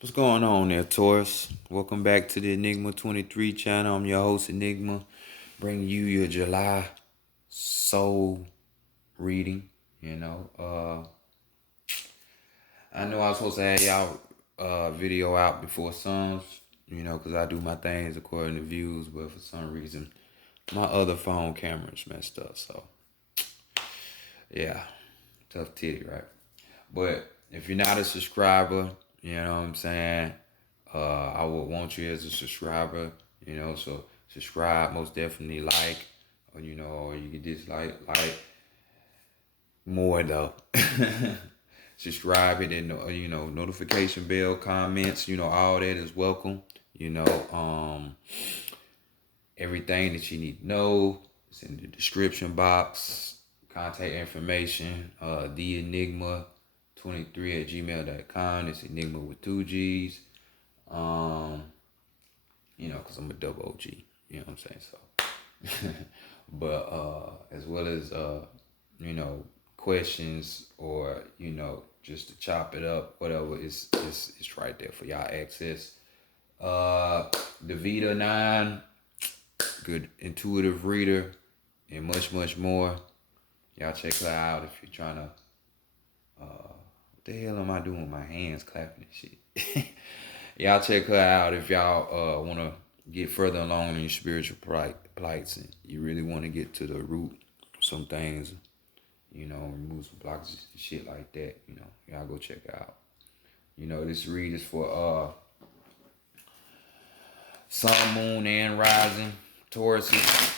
What's going on there, Taurus? Welcome back to the Enigma 23 channel. I'm your host, Enigma, bringing you your July soul reading. I know I was supposed to have y'all video out before suns, because I do my things according to views, but for some reason, my other phone camera's messed up. So, yeah, tough titty, right? But if you're not a subscriber, you know what I'm saying? I would want you as a subscriber, so subscribe, most definitely or you can dislike, more though. Subscribe, hit that, notification bell, comments, all that is welcome. Everything that you need to know is in the description box. Contact information, the Enigma 23 at gmail.com. It's Enigma with 2 G's. Because I'm a double OG. You know what I'm saying? So, but as well as questions or just to chop it up, whatever, it's right there for y'all access. The Vita 9, good intuitive reader, and much more. Y'all check her out if you're trying to. What the hell am I doing with my hands clapping and shit? Y'all check her out if y'all want to get further along in your spiritual plights and you really want to get to the root of some things, remove some blockages and shit like that, y'all go check her out. This read is for sun, moon, and rising Tauruses.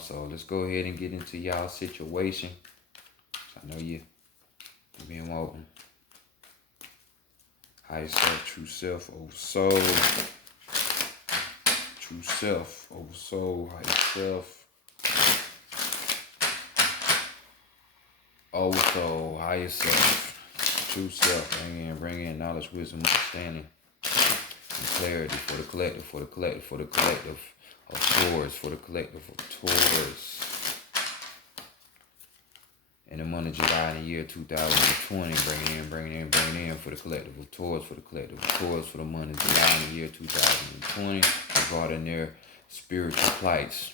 So let's go ahead and get into y'all situation. I know you're being open. Higher self, true self, over soul. True self, over soul, higher self. Over soul, higher self. True self. Bring in knowledge, wisdom, understanding, and clarity for the collective, for the collective, for the collective of Taurus, for the collective of Taurus. In the month of July in the year 2020, bring it in for the collective of Taurus, for the collective of Taurus, for the month of July in the year 2020, regarding their spiritual plights.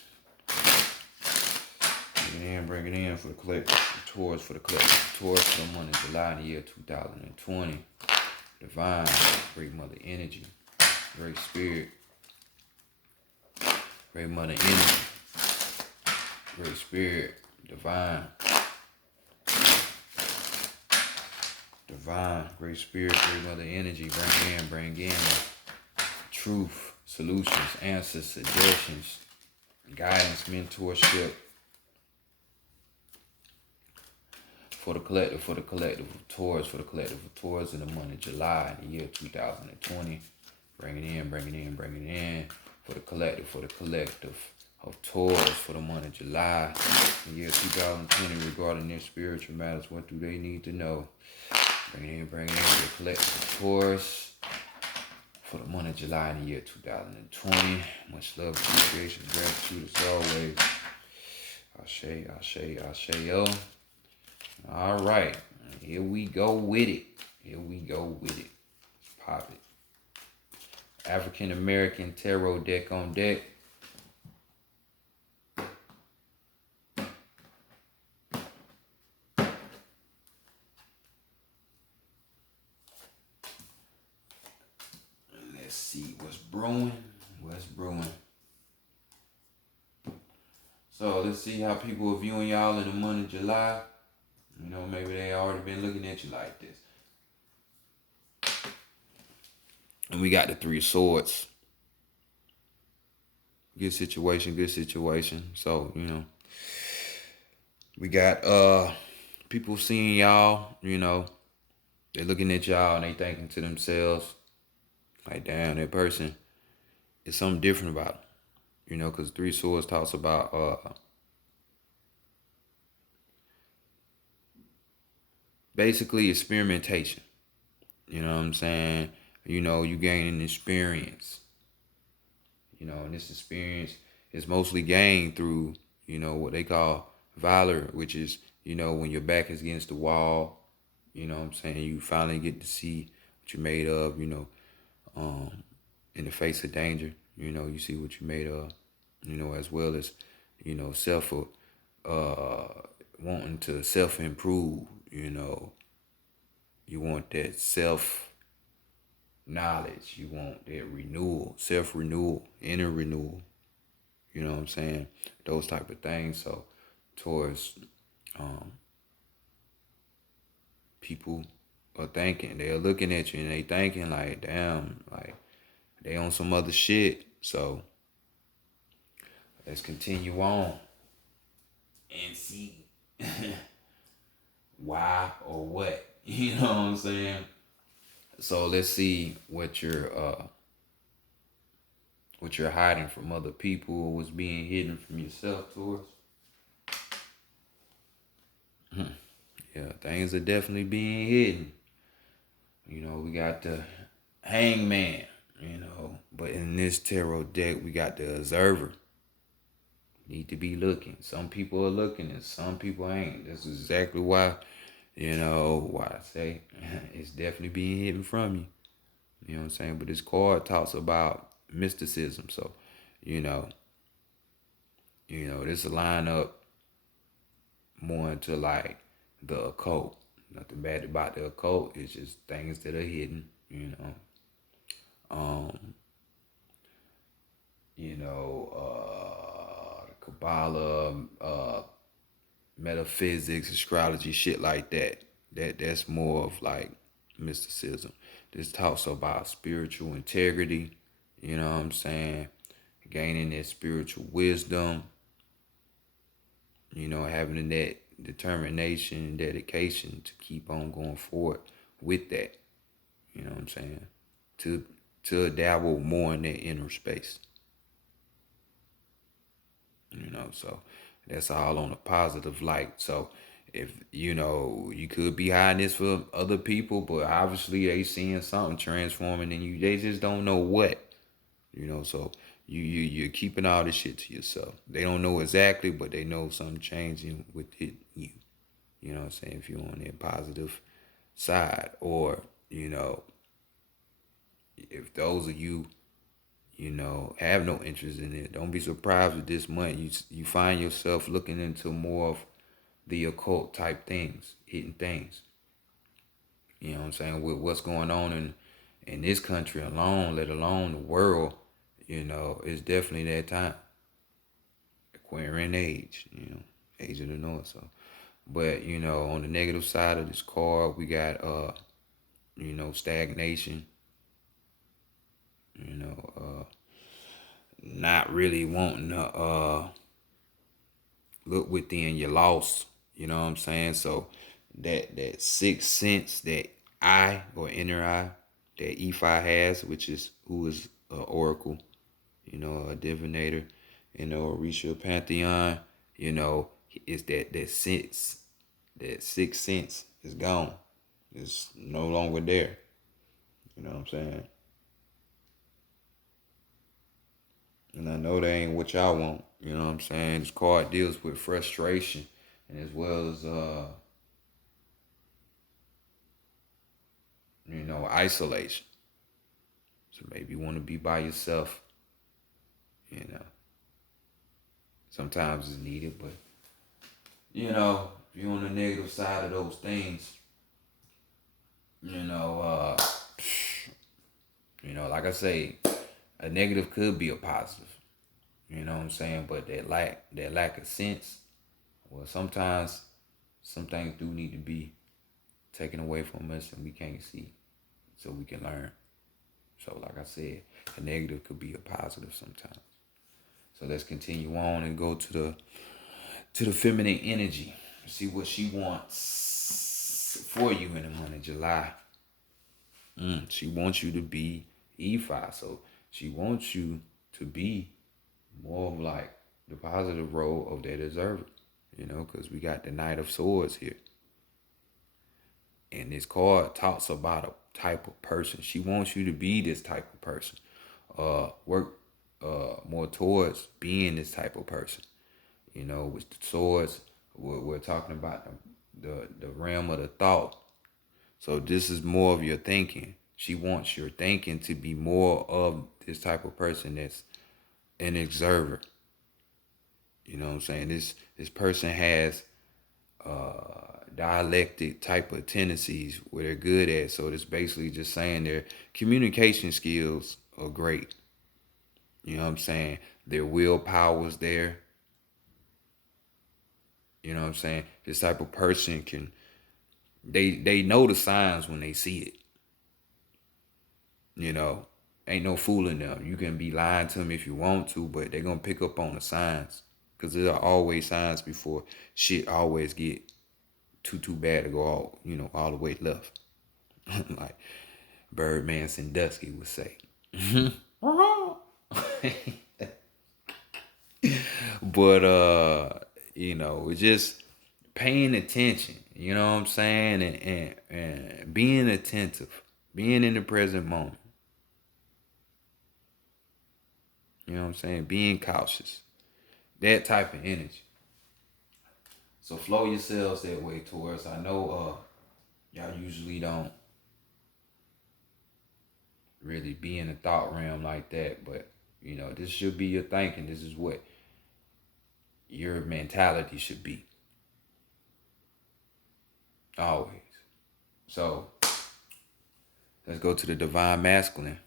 Bring it in for the collective of Taurus, for the collective of Taurus, for the month of July in the year 2020. Divine, Great Mother Energy, Great Spirit, Great Mother Energy, Great Spirit, Divine. Divine, Great Spirit, Great Mother Energy, bring in truth, solutions, answers, suggestions, guidance, mentorship for the collective of Taurus, for the collective of Taurus in the month of July in the year 2020. Bring it in for the collective of Taurus for the month of July in the year 2020 regarding their spiritual matters. What do they need to know? Bring it in for the collective of Taurus for the month of July in the year 2020. Much love, appreciation, gratitude as always. Ashe, yo. All right, here we go with it. Let's pop it. African American Tarot deck on deck. Let's see what's brewing. So let's see how people are viewing y'all in the month of July. Maybe they already been looking at you like this. And we got the Three of Swords. Good situation. So, we got people seeing y'all, they're looking at y'all and they thinking to themselves, like, damn, that person is something different about them. Because Three of Swords talks about basically experimentation. You know what I'm saying? You gaining experience. And this experience is mostly gained through, what they call valor, which is, when your back is against the wall, you finally get to see what you're made of, in the face of danger, you see what you're made of, as well as, self, wanting to self improve, you want that self knowledge, you want that renewal, self renewal, inner renewal, you know what I'm saying? Those type of things. So, towards people are thinking, they're looking at you and they thinking like, damn, like they on some other shit. So let's continue on and see why or what. You know what I'm saying? So let's see what you're hiding from other people or what's being hidden from yourself, towards. Yeah, things are definitely being hidden. We got the hangman, but in this tarot deck we got the observer. Need to be looking. Some people are looking and some people ain't. That's exactly why, why I say it's definitely being hidden from you. You know what I'm saying? But this card talks about mysticism. So, you know, this line up more into like the occult. Nothing bad about the occult. It's just things that are hidden. Um, Kabbalah, metaphysics, astrology, shit like that. That's more of like mysticism. This talks about spiritual integrity, you know what I'm saying? Gaining that spiritual wisdom, having that determination and dedication to keep on going forward with that. You know what I'm saying? To dabble more in that inner space. So that's all on a positive light. So if you could be hiding this for other people, but obviously they seeing something transforming in you. They just don't know what. So you're keeping all this shit to yourself. They don't know exactly, but they know something changing with it you. You know what I'm saying? If you're on that positive side, or if those of you have no interest in it, don't be surprised if this month you find yourself looking into more of the occult type things, hidden things. You know what I'm saying? With what's going on in this country alone, let alone the world, it's definitely that time. Aquarian age, age of the north. So, but on the negative side of this card, we got stagnation. Not really wanting to look within your loss. You know what I'm saying? So that sixth sense, that eye or inner eye that Ephi has, which is who is an oracle, a divinator in the Orisha pantheon, is that sense, that sixth sense is gone. It's no longer there. You know what I'm saying? And I know that ain't what y'all want. You know what I'm saying? This card deals with frustration and as well as isolation. So maybe you want to be by yourself. Sometimes it's needed, but if you're on the negative side of those things, like I say, a negative could be a positive. You know what I'm saying? But that lack of sense, well, sometimes some things do need to be taken away from us and we can't see, so we can learn. So like I said, a negative could be a positive sometimes. So let's continue on and go to the feminine energy. See what she wants for you in the month of July. She wants you to be Ephi. So she wants you to be more of like the positive role of that observer. Because we got the Knight of Swords here. And this card talks about a type of person. She wants you to be this type of person. Work more towards being this type of person. With the swords, we're talking about the realm of the thought. So this is more of your thinking. She wants your thinking to be more of this type of person that's an observer. You know what I'm saying? This person has dialectic type of tendencies where they're good at. So it's basically just saying their communication skills are great. You know what I'm saying? Their willpower's there. You know what I'm saying? This type of person can they know the signs when they see it. You know, ain't no fooling them. You can be lying to them if you want to, but they're gonna pick up on the signs. Cause there are always signs before shit always get too bad to go all the way left. Like Birdman Sandusky would say. But it's just paying attention, you know what I'm saying? And being attentive, being in the present moment. You know what I'm saying? Being cautious. That type of energy. So flow yourselves that way, Taurus. I know y'all usually don't really be in a thought realm like that, but this should be your thinking. This is what your mentality should be. Always. So let's go to the divine masculine.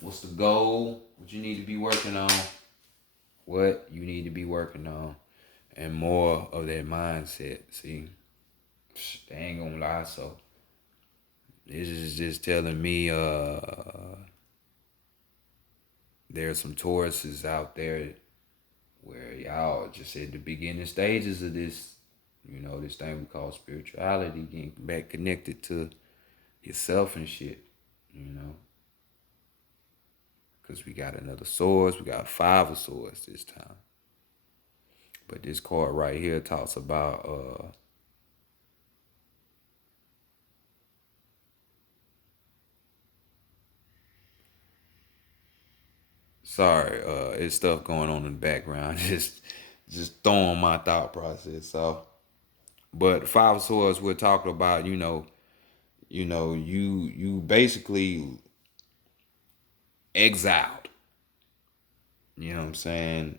What's the goal? What you need to be working on? What you need to be working on? And more of that mindset. See, they ain't gonna lie. So this is just telling me there's some Tauruses out there where y'all just at the beginning stages of this, this thing we call spirituality, getting back connected to yourself and shit, because we got another swords, we got 5 of swords this time. But this card right here talks about sorry, it's stuff going on in the background. Just throwing my thought process off. But 5 of swords we're talking about, you basically exiled. You know what I'm saying?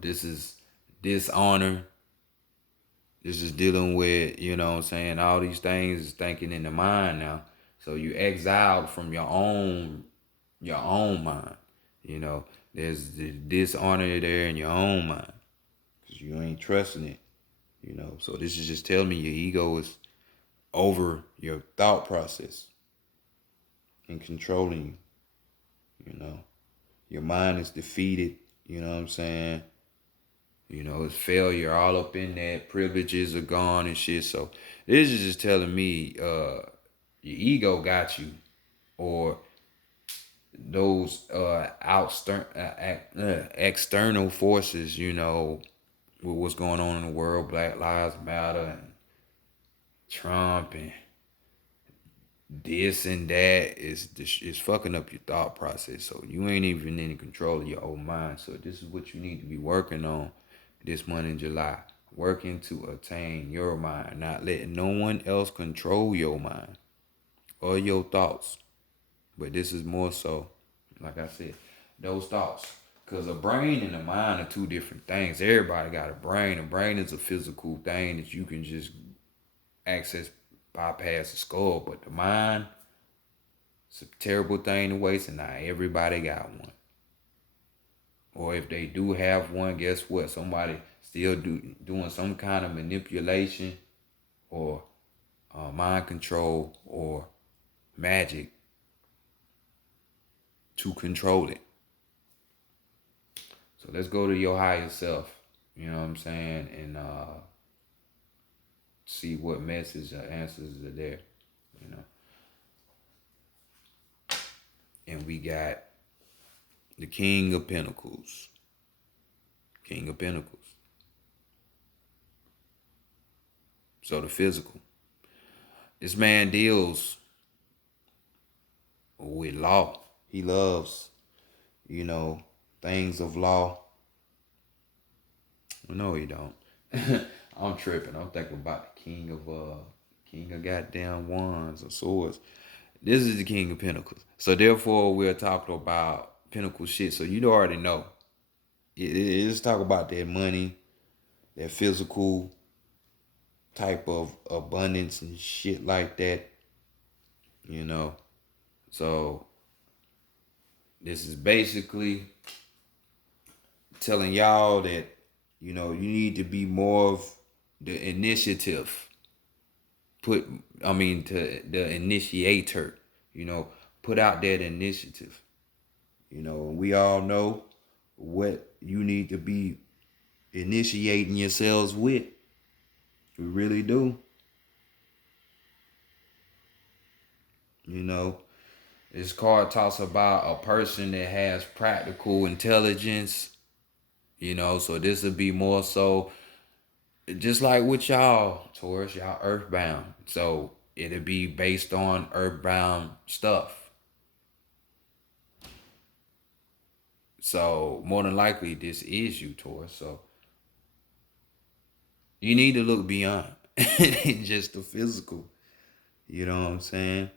This is dishonor. This is dealing with, what I'm saying, all these things is thinking in the mind now. So you exiled from your own mind. There's the dishonor there in your own mind. Because you ain't trusting it. So this is just telling me your ego is over your thought process and controlling you. Your mind is defeated, you know what I'm saying? It's failure all up in that. Privileges are gone and shit. So this is just telling me your ego got you, or those external forces, with what's going on in the world, Black Lives Matter and Trump and this and that is fucking up your thought process. So you ain't even in control of your own mind. So this is what you need to be working on this month in July. Working to attain your mind, not letting no one else control your mind or your thoughts. But this is more so, like I said, those thoughts. Because a brain and a mind are 2 different things. Everybody got a brain. A brain is a physical thing that you can just access, bypass the skull. But the mind, it's a terrible thing to waste, and not everybody got one. Or if they do have one, guess what? Somebody still doing some kind of manipulation or mind control or magic to control it. So let's go to your higher self, you know what I'm saying, and see what message or answers are there, And we got the King of Pentacles. King of Pentacles. So the physical. This man deals with law. He loves, things of law. No, he don't. I'm tripping. I'm thinking about the King of goddamn wands or swords. This is the King of Pentacles. So therefore, we're talking about pinnacle shit. So you already know. It's talk about that money, that physical type of abundance and shit like that. You know. So this is basically telling y'all that, you need to be more of the initiative. To the initiator, put out that initiative. We all know what you need to be initiating yourselves with. We really do. This card talks about a person that has practical intelligence, so this would be more so just like with y'all, Taurus, y'all earthbound. So it'll be based on earthbound stuff. So more than likely, this is you, Taurus. So you need to look beyond just the physical. You know what I'm saying?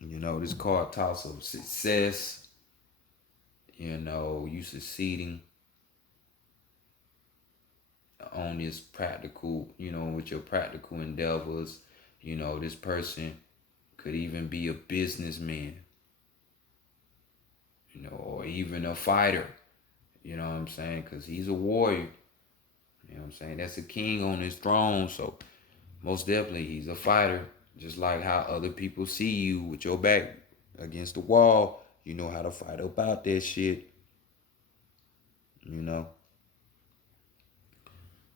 This card talks of success. You succeeding on this practical, with your practical endeavors. This person could even be a businessman, or even a fighter. You know what I'm saying? Because he's a warrior. You know what I'm saying? That's a king on his throne. So most definitely he's a fighter. Just like how other people see you with your back against the wall. You know how to fight about that shit.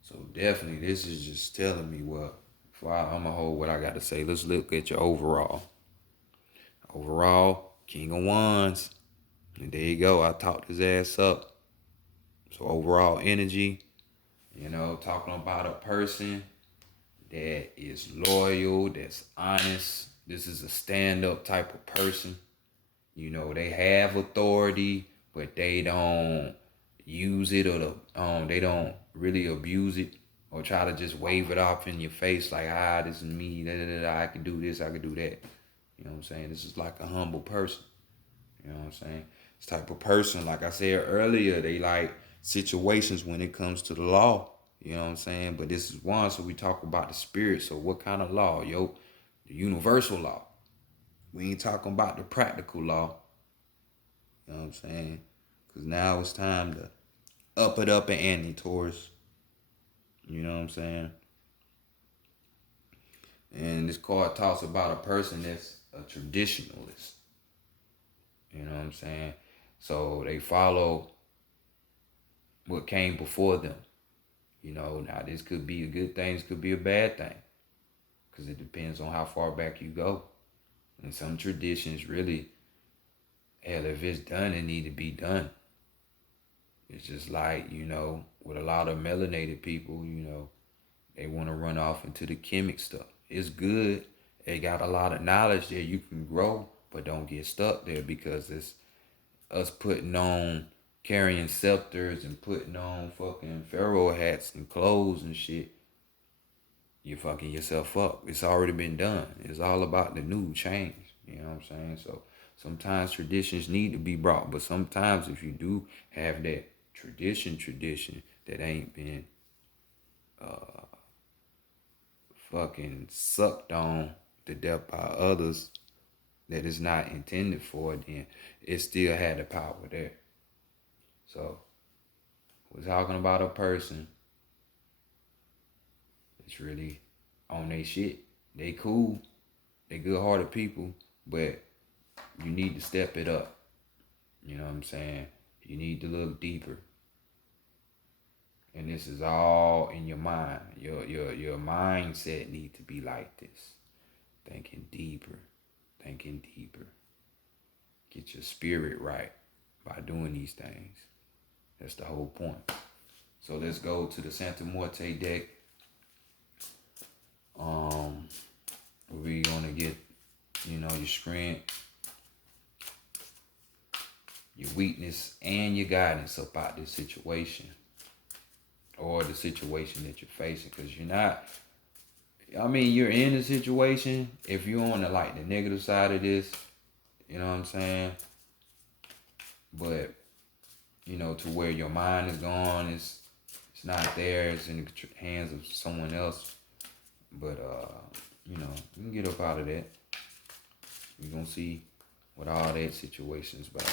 So definitely this is just telling me before I'm going to hold what I got to say. Let's look at your overall. Overall, King of Wands. And there you go. I talked his ass up. So overall energy, talking about a person that is loyal, that's honest. This is a stand-up type of person. They have authority, but they don't use it, or they don't really abuse it, or try to just wave it off in your face like, this is me, I can do this, I can do that. You know what I'm saying? This is like a humble person. You know what I'm saying? This type of person, like I said earlier, they like situations when it comes to the law. You know what I'm saying? But this is one, so we talk about the spirit. So what kind of law? The universal law. We ain't talking about the practical law. You know what I'm saying? Because now it's time to up it up and ante, Taurus. You know what I'm saying? And this card talks about a person that's a traditionalist. You know what I'm saying? So they follow what came before them. Now this could be a good thing, this could be a bad thing. Because it depends on how far back you go. And some traditions really, hell, if it's done, it need to be done. It's just like, with a lot of melanated people, they want to run off into the chemic stuff. It's good. They got a lot of knowledge there. You can grow, but don't get stuck there, because it's us putting on, carrying scepters and putting on fucking pharaoh hats and clothes and shit. You're fucking yourself up. It's already been done. It's all about the new change. You know what I'm saying? So sometimes traditions need to be brought, but sometimes if you do have that tradition that ain't been fucking sucked on to death by others, that is not intended for, then it still had the power there. So we're talking about a person that's really on their shit. They cool, they good-hearted people, but you need to step it up. You know what I'm saying? You need to look deeper. And this is all in your mind. Your mindset need to be like this. Thinking deeper. Thinking deeper. Get your spirit right by doing these things. That's the whole point. So let's go to the Santa Muerte deck. We're gonna get, your strength, your weakness, and your guidance about this situation, or the situation that you're facing, because you're not, I mean, you're in a situation. If you're on the like the negative side of this, you know what I'm saying. But to where your mind is gone, it's not there. It's in the hands of someone else. But you can get up out of that. You're gonna see what all that situation's about.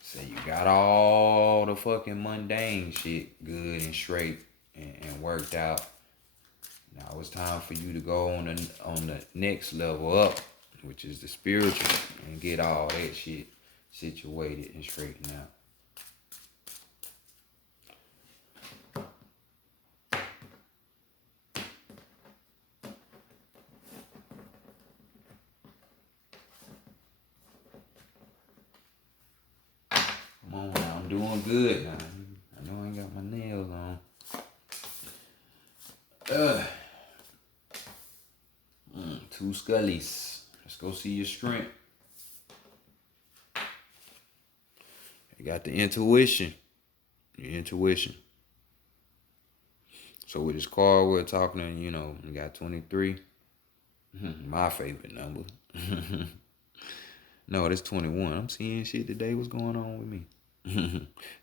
So you got all the fucking mundane shit good and straight and worked out. Now it's time for you to go on the next level up, which is the spiritual, and get all that shit situated and straightened out. Come on now, I'm doing good now. I know I ain't got my nails on. Two scullies. Let's go see your strength. You got the intuition. Your intuition. So with this card we're talking, you got 23. My favorite number. No, that's 21. I'm seeing shit today. What's going on with me?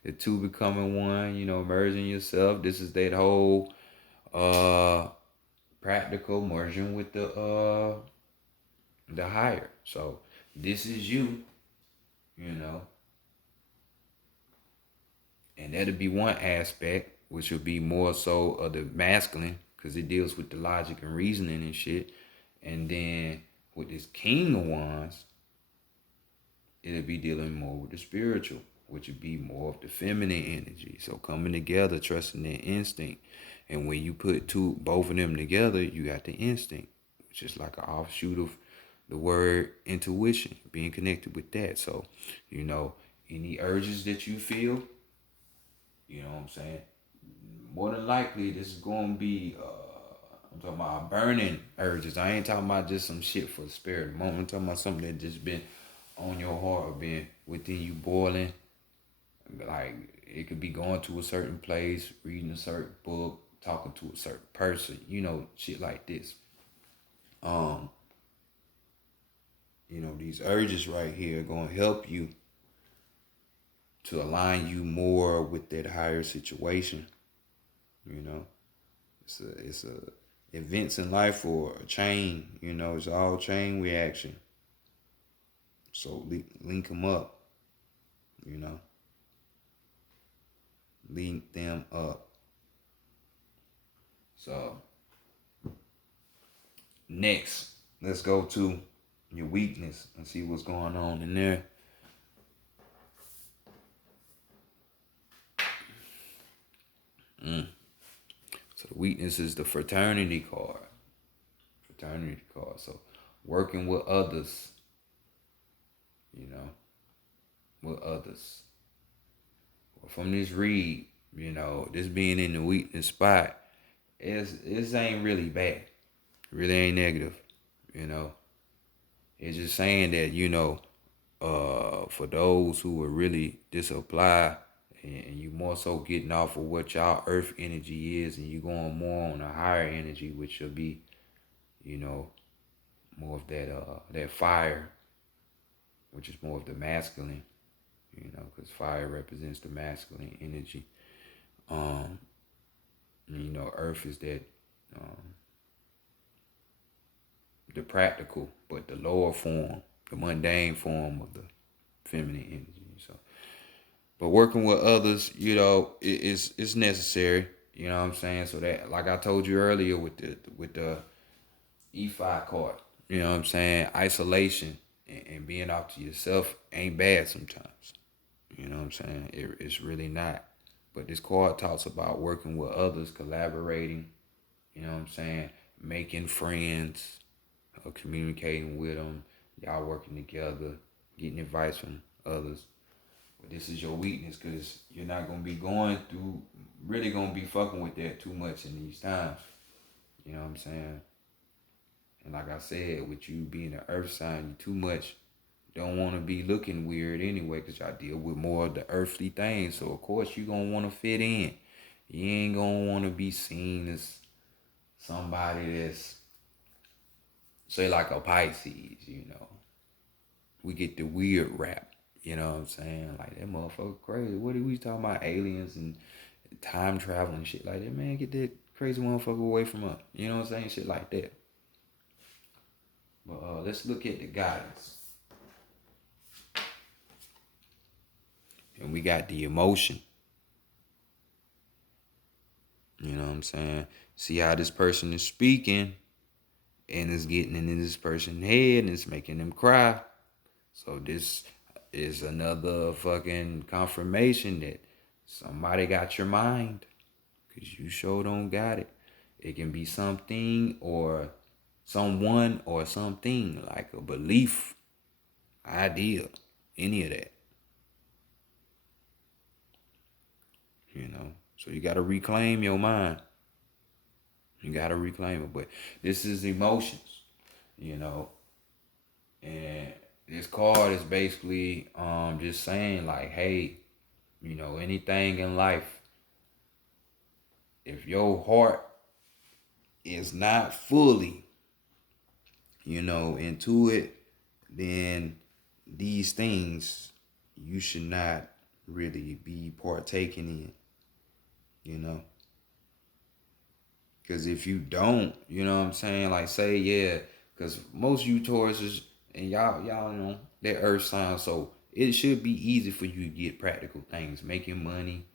The two becoming one, merging yourself. This is that whole practical merging with the higher. So this is you, and that'll be one aspect, which would be more so of the masculine, because it deals with the logic and reasoning and shit. And then with this King of Wands, it'll be dealing more with the spiritual, which would be more of the feminine energy. So coming together, trusting their instinct. And when you put both of them together, you got the instinct, which is like an offshoot of the word intuition, being connected with that. So, any urges that you feel, you know what I'm saying? More than likely, this is going to be, I'm talking about burning urges. I ain't talking about just some shit for the spirit of the moment. I'm talking about something that just been on your heart or been within you boiling. Like, it could be going to a certain place, reading a certain book, talking to a certain person, shit like this. These urges right here are going to help you to align you more with that higher situation. It's a events in life or a chain. It's all chain reaction. So link them up. Link them up. So next, let's go to your weakness and see what's going on in there. So the weakness is the fraternity card. So working with others, with others. Well, from this read, this being in the weakness spot, it ain't really bad. It really ain't negative, It's just saying that, for those who are really disapply and you more so getting off of what y'all earth energy is and you going more on a higher energy, which will be, more of that fire, which is more of the masculine, because fire represents the masculine energy. Earth is that the practical, but the lower form, the mundane form of the feminine energy. So, but working with others, it's necessary. You know what I'm saying? So that, like I told you earlier with the E5 card, you know what I'm saying? Isolation and being off to yourself ain't bad sometimes. You know what I'm saying? It's really not. But this card talks about working with others, collaborating, you know what I'm saying? Making friends, communicating with them, y'all working together, getting advice from others. But this is your weakness because you're not going to be really going to be fucking with that too much in these times. You know what I'm saying? And like I said, with you being an earth sign, you too much don't want to be looking weird anyway, because y'all deal with more of the earthly things. So, of course, you going to want to fit in. You ain't going to want to be seen as somebody that's, say, like a Pisces, you know. We get the weird rap, you know what I'm saying? Like, that motherfucker crazy. What are we talking about? Aliens and time travel and shit like that. Man, get that crazy motherfucker away from us. You know what I'm saying? Shit like that. But let's look at the guidance. And we got the emotion. You know what I'm saying? See how this person is speaking and it's getting into this person's head and it's making them cry. So this is another fucking confirmation that somebody got your mind, because you sure don't got it. It can be something or someone or something, like a belief, idea, any of that. You know, so you got to reclaim your mind. You got to reclaim it. But this is emotions, you know, and this card is basically just saying like, hey, you know, anything in life, if your heart is not fully, you know, into it, then these things you should not really be partaking in, you know. Because if you don't, you know what I'm saying? Like, say, yeah, because most you Tauruses, and y'all know, they're earth signs, so it should be easy for you to get practical things, making money,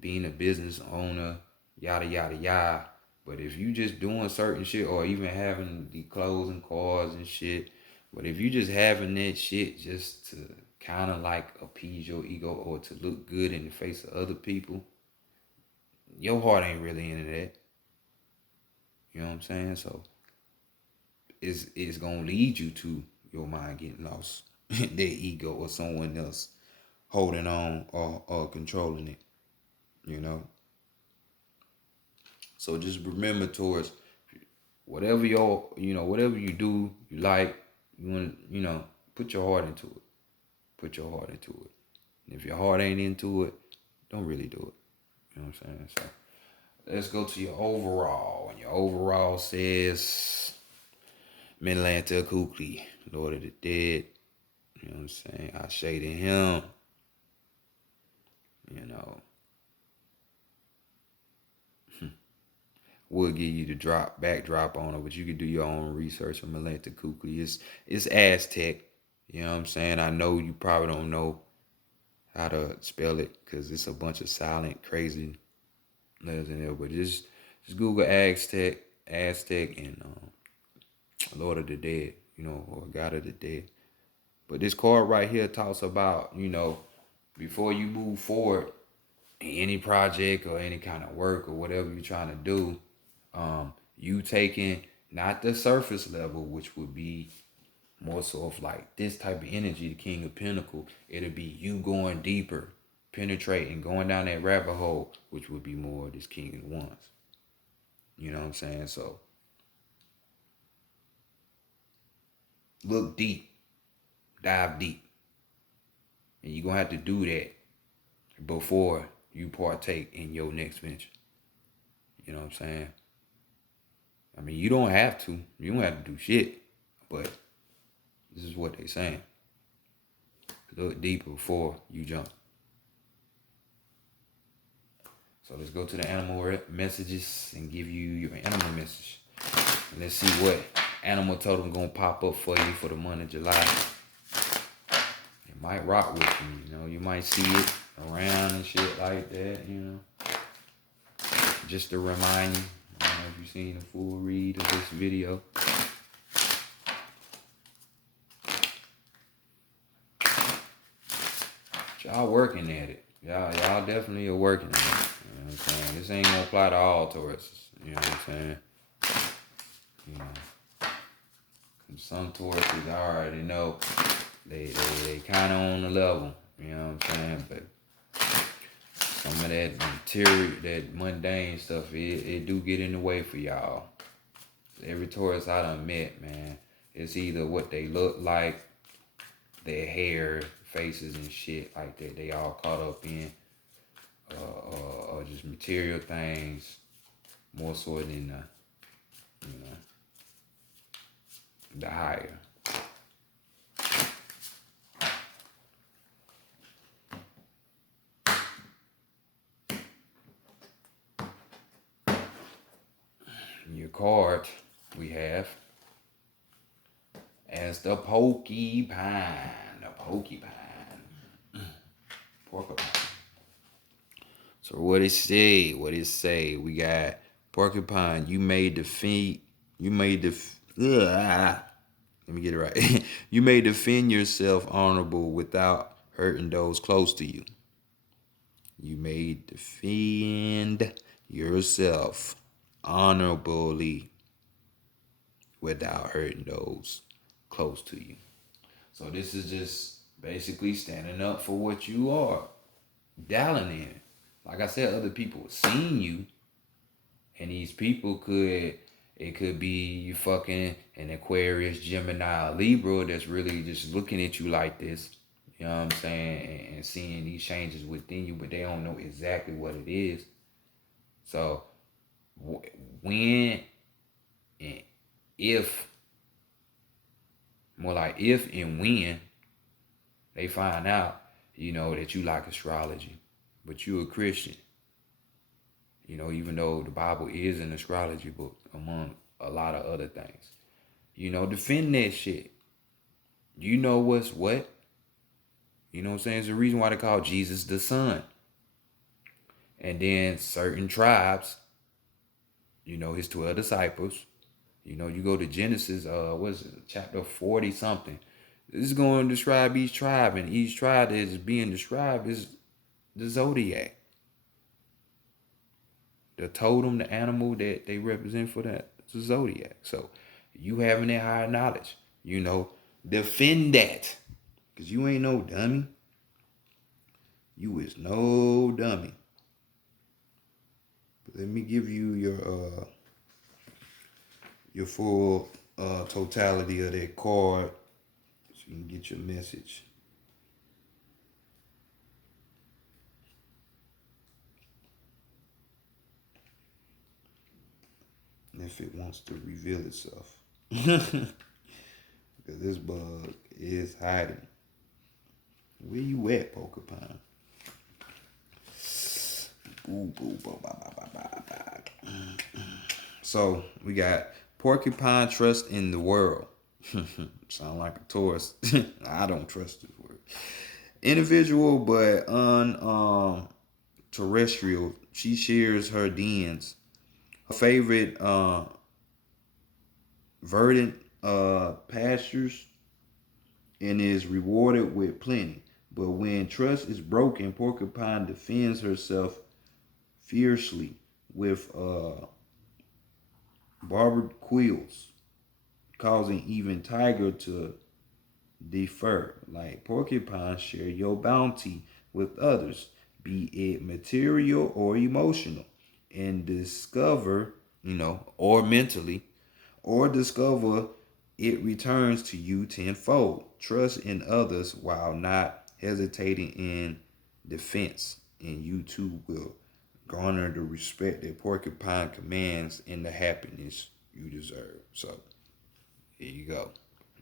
being a business owner, yada, yada, yada. But if you just doing certain shit, or even having the clothes and cars and shit, but if you just having that shit just to kind of like appease your ego or to look good in the face of other people, your heart ain't really into that. You know what I'm saying? So it's gonna lead you to your mind getting lost, their ego or someone else holding on or controlling it. You know. So just remember, Taurus, whatever whatever you do, you like, you want, put your heart into it. Put your heart into it. And if your heart ain't into it, don't really do it. You know what I'm saying? So let's go to your overall. And your overall says Menlanta Kukli, Lord of the Dead. You know what I'm saying? I shaded him. You know. We'll give you the backdrop on it, but you can do your own research on Menlanta Kukli. It's Aztec. You know what I'm saying? I know you probably don't know how to spell it because it's a bunch of silent, crazy letters in there. But just Google Aztec and Lord of the Dead, or God of the Dead. But this card right here talks about, before you move forward in any project or any kind of work or whatever you're trying to do, you taking not the surface level, which would be more so of like this type of energy, the King of Pentacles. It'll be you going deeper, penetrating, going down that rabbit hole, which would be more this King of Wands. You know what I'm saying? So look deep, dive deep. And you're going to have to do that before you partake in your next venture. You know what I'm saying? I mean, you don't have to. You don't have to do shit. But this is what they're saying. Look deeper before you jump. So let's go to the animal messages and give you your animal message. And let's see what animal totem gonna pop up for you for the month of July. It might rock with you, you might see it around and shit like that, Just to remind you, I don't know if you've seen the full read of this video. Y'all working at it. Y'all definitely are working at it. You know what I'm saying? This ain't gonna apply to all Tauruses. You know what I'm saying? Some Tauruses I already know they kind of on the level. You know what I'm saying? But some of that material, that mundane stuff, it do get in the way for y'all. Every Taurus I done met, man, it's either what they look like, their hair, faces and shit like that. They all caught up in, or just material things more so than the higher. Your card we have as the porcupine. The porcupine. Porcupine. So what it say? What it say? We got porcupine. You may defeat. You may let me get it right. You may defend yourself honorable without hurting those close to you. You may defend yourself honorably without hurting those close to you. So this is just basically standing up for what you are, dialing in. Like I said, other people seen you, and these people could be you fucking an Aquarius, Gemini, Libra that's really just looking at you like this. You know what I'm saying? And seeing these changes within you, but they don't know exactly what it is. So when and if, more like if and when they find out, that you like astrology, but you're a Christian, even though the Bible is an astrology book among a lot of other things, defend that shit. You know what's what? You know what I'm saying? It's the reason why they call Jesus the Son. And then certain tribes, his 12 disciples, you go to Genesis, chapter 40 something. This is going to describe each tribe, and each tribe that is being described is the zodiac. The totem, the animal that they represent for that, it's the zodiac. So you having that higher knowledge, defend that. Because you ain't no dummy. You is no dummy. But let me give you your full totality of that card so you can get your message. If it wants to reveal itself. Because this bug is hiding. Where you at, porcupine? So we got porcupine trust in the world. Sound like a Taurus. I don't trust this word. Individual but terrestrial. She shares her dens. Her favorite verdant pastures and is rewarded with plenty. But when trust is broken, porcupine defends herself fiercely with barbed quills, causing even tiger to defer. Like porcupine, share your bounty with others, be it material or emotional, and discover, or mentally, or discover it returns to you tenfold. Trust in others while not hesitating in defense, and you too will garner the respect that porcupine commands and the happiness you deserve. So, here you go.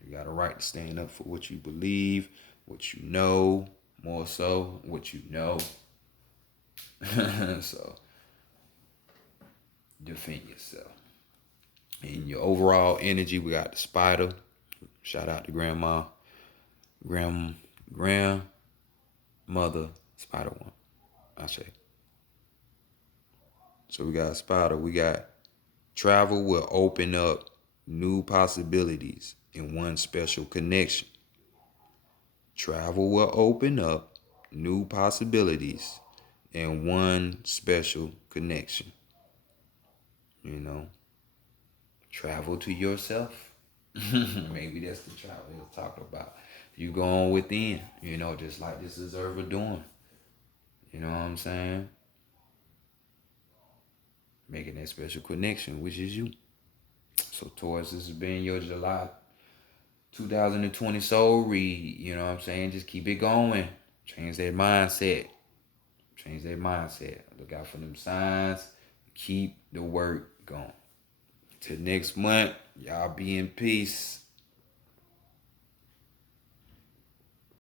You got a right to stand up for what you believe, what you know, more so what you know. So, defend yourself. In your overall energy, we got the spider. Shout out to grandmother spider one. I say. So we got spider. We got travel will open up new possibilities in one special connection. Travel will open up new possibilities in one special connection. Travel to yourself. Maybe that's the travel he'll talk about. You going within, just like this observer doing. You know what I'm saying? Making that special connection, which is you. So Taurus, this has been your July 2020 soul read. You know what I'm saying? Just keep it going. Change that mindset. Change that mindset. Look out for them signs. Keep the work going. Till next month, y'all be in peace.